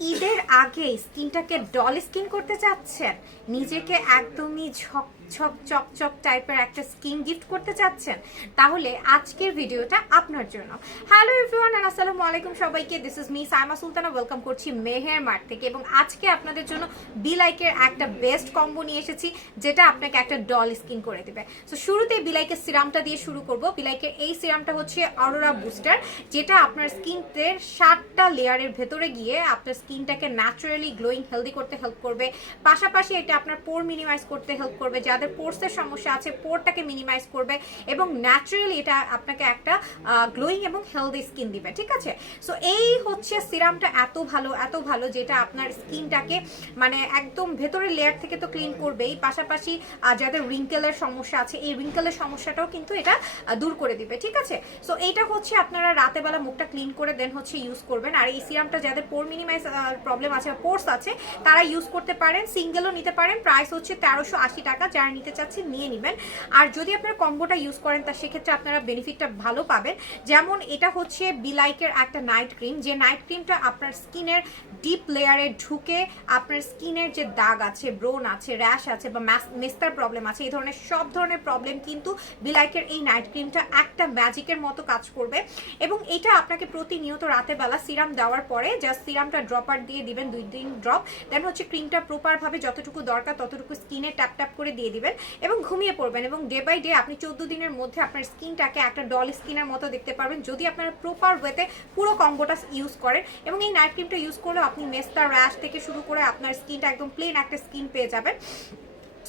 ঈদের আগে স্কিনটাকে ডল স্কিন করতে চাচ্ছেন, নিজেকে একদমই ঝকঝক চকচক টাইপের একটা স্কিন গিফট করতে চাচ্ছেন, তাহলে আজকের ভিডিওটা আপনার জন্য। হ্যালো এভরিওয়ান, আসসালামু আলাইকুম সবাইকে। This is me Saima Sultana, welcome করছি মেহের মার্ট থেকে। এবং আজকে আপনাদের জন্য বি লাইকের একটা বেস্ট কম্বো নিয়ে এসেছি, যেটা আপনাকে একটা ডল স্কিন করে দেবে। সো শুরুতেই বি লাইকের সিরামটা দিয়ে শুরু করব। বি লাইকের এই সিরামটা হচ্ছে অরোরা বুস্টার, যেটা আপনার স্কিনতে 7টা লেয়ারের ভেতরে গিয়ে আপনার স্কিনটাকে ন্যাচারালি গ্লোয়িং হেলদি করতে হেল্প করবে। পাশাপাশি এটা আপনার পোর মিনিমাইজ করতে হেল্প করবে, যাদের পোর্সের সমস্যা আছে পোরটাকে মিনিমাইজ করবে, এবং ন্যাচারালি এটা আপনাকে একটা গ্লোয়িং এবং হেলদি স্কিন দিবে। ঠিক আছে, সো এই হচ্ছে সিরামটা এত ভালো যেটা আপনার স্কিনটাকে মানে একদম ভেতরের লেয়ার থেকে তো ক্লিন করবেই, পাশাপাশি যাদের রিঙ্কেলের সমস্যা আছে এই রিঙ্কেলের সমস্যাটাও কিন্তু এটা দূর করে দিবে। ঠিক আছে, সো এইটা হচ্ছে আপনারা রাতে বেলা মুখটা ক্লিন করে দেন হচ্ছে ইউজ করবেন। আর এই সিরামটা যাদের পোর মিনিমাইজ প্রবলেম আছে, পোর্স আছে, তারা ইউজ করতে পারেন, সিঙ্গেলও নিতে পারেন। প্রাইস হচ্ছে 1380 টাকা, যারা নিতে চাচ্ছেন নিয়ে নেবেন। আর যদি আপনারা কম্বোটা ইউজ করেন তা সেক্ষেত্রে আপনারা বেনিফিটটা ভালো পাবেন। যেমন এটা হচ্ছে বিলাইকের একটা নাইট ক্রিম, যে নাইট ক্রিমটা আপনার স্কিনের ডিপ লেয়ারে ঢুকে আপনার স্কিনের যে দাগ আছে, ব্রোন আছে, র্যাশ আছে বা মেস্তার প্রবলেম আছে, এই ধরনের সব ধরনের প্রবলেম কিন্তু বিলাইকের এই নাইট ক্রিমটা একটা ম্যাজিকের মতো কাজ করবে। এবং এটা আপনাকে প্রতিনিয়ত রাতে বেলা সিরাম দেওয়ার পরে জাস্ট সিরামটা ড্রপার দিয়ে দিবেন 2-3 ড্রপ, দেন হচ্ছে ক্রিমটা প্রপারভাবে যতটুকু দরকার ততটুকু স্কিনে ট্যাপ ট্যাপ করে দিয়ে দিবেন এবং ঘুমিয়ে পড়বেন। এবং ডে বাই ডে আপনি 14 দিনের মধ্যে আপনার স্কিনটাকে একটা ডল স্কিনের মতো দেখতে পারবেন, যদি আপনারা প্রপার ওয়েতে পুরো কম্বোটা ইউজ করেন। এবং এই নাইট ক্রিমটা ইউজ করলে আপনি মেস্তা, র্যাশ থেকে শুরু করে আপনার স্কিনটা একদম প্লেন একটা স্কিন পেয়ে যাবেন।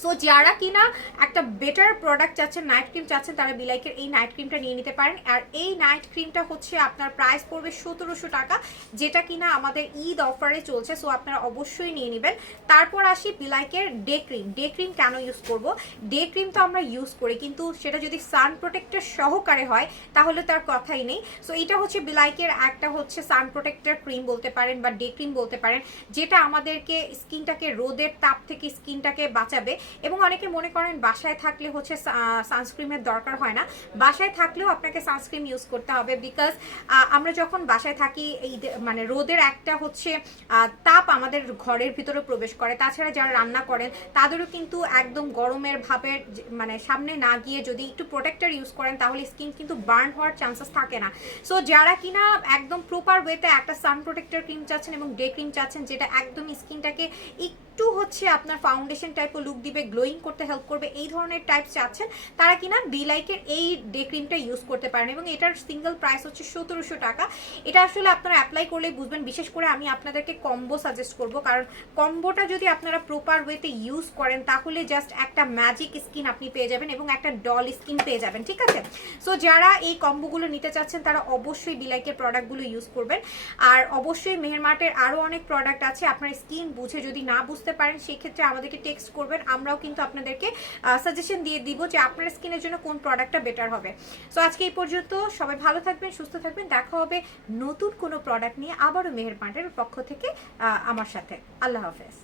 সো যারা কিনা একটা বেটার প্রোডাক্ট চাচ্ছেন, নাইট ক্রিম চাচ্ছেন, তারা বিলাইকের এই নাইট ক্রিমটা নিয়ে নিতে পারেন। আর এই নাইট ক্রিমটা হচ্ছে আপনার প্রাইস পড়বে 1700 টাকা, যেটা কিনা আমাদের ঈদ অফারে চলছে। সো আপনারা অবশ্যই নিয়ে নেবেন। তারপর আসি বিলাইকের ডে ক্রিম। ডে ক্রিম কেন ইউজ করব? ডে ক্রিম তো আমরা ইউজ করি, কিন্তু সেটা যদি সান প্রোটেক্টর সহকারে হয় তাহলে তার কথাই নেই। সো এটা হচ্ছে বিলাইকের একটা হচ্ছে সান প্রোটেক্টর ক্রিম বলতে পারেন বা ডে ক্রিম বলতে পারেন, যেটা আমাদেরকে স্কিনটাকে রোদের তাপ থেকে স্কিনটাকে বাঁচাবে। এবং অনেকে মনে করেন বাসায় থাকলে হচ্ছে সানস্ক্রিনের দরকার হয় না। বাসায় থাকলেও আপনাকে সানস্ক্রিন ইউজ করতে হবে, বিকজ আমরা যখন বাসায় থাকি এই মানে রোদের একটা হচ্ছে তাপ আমাদের ঘরের ভিতরে প্রবেশ করে। তাছাড়া যারা রান্না করেন তাদেরও কিন্তু একদম গরমের ভাবের মানে সামনে না গিয়ে যদি একটু প্রোটেক্টর ইউজ করেন তাহলে স্কিন কিন্তু বার্ন হওয়ার চান্সেস থাকে না। সো যারা কিনা একদম প্রপার ওয়েতে একটা সান প্রোটেক্টর ক্রিম চাচ্ছেন এবং ডে ক্রিম চাচ্ছেন, যেটা একদম স্কিনটাকে একটু হচ্ছে আপনার ফাউন্ডেশন টাইপের লুক দিবে, গ্লোয়িং করতে হেল্প করবে, এই ধরনের টাইপ চাচ্ছেন, তারা কিনা বিলাইকের এই ডে ক্রিমটা ইউজ করতে পারেন। এবং এটার সিঙ্গেল প্রাইস হচ্ছে 1700 টাকা। এটা আসলে আপনারা অ্যাপ্লাই করলেই বুঝবেন। বিশেষ করে আমি আপনাদেরকে কম্বো সাজেস্ট করব, কারণ কম্বোটা যদি আপনারা প্রপার ওয়েতে ইউজ করেন তাহলে জাস্ট একটা ম্যাজিক স্কিন আপনি পেয়ে যাবেন এবং একটা ডল স্কিন পেয়ে যাবেন। ঠিক আছে, সো যারা এই কম্বোগুলো নিতে চাচ্ছেন তারা অবশ্যই বিলাইকের প্রোডাক্টগুলো ইউজ করবেন। আর অবশ্যই মেহের মার্টের আরও অনেক প্রোডাক্ট আছে, আপনার স্কিন বুঝে যদি না বুঝতে পারেন সেক্ষেত্রে আমাদেরকে টেক্সট করবেন, আমরাও কিন্তু আপনাদেরকে সাজেশন দিয়ে দিব যে আপনার স্কিনের জন্য কোন প্রোডাক্টটা বেটার হবে। সো আজকে এই পর্যন্ত, সবাই ভালো থাকবেন, সুস্থ থাকবেন, দেখা হবে নতুন কোনো প্রোডাক্ট নিয়ে আবারও মেহের মার্টের পক্ষ থেকে আমার সাথে। আল্লাহ হাফেজ।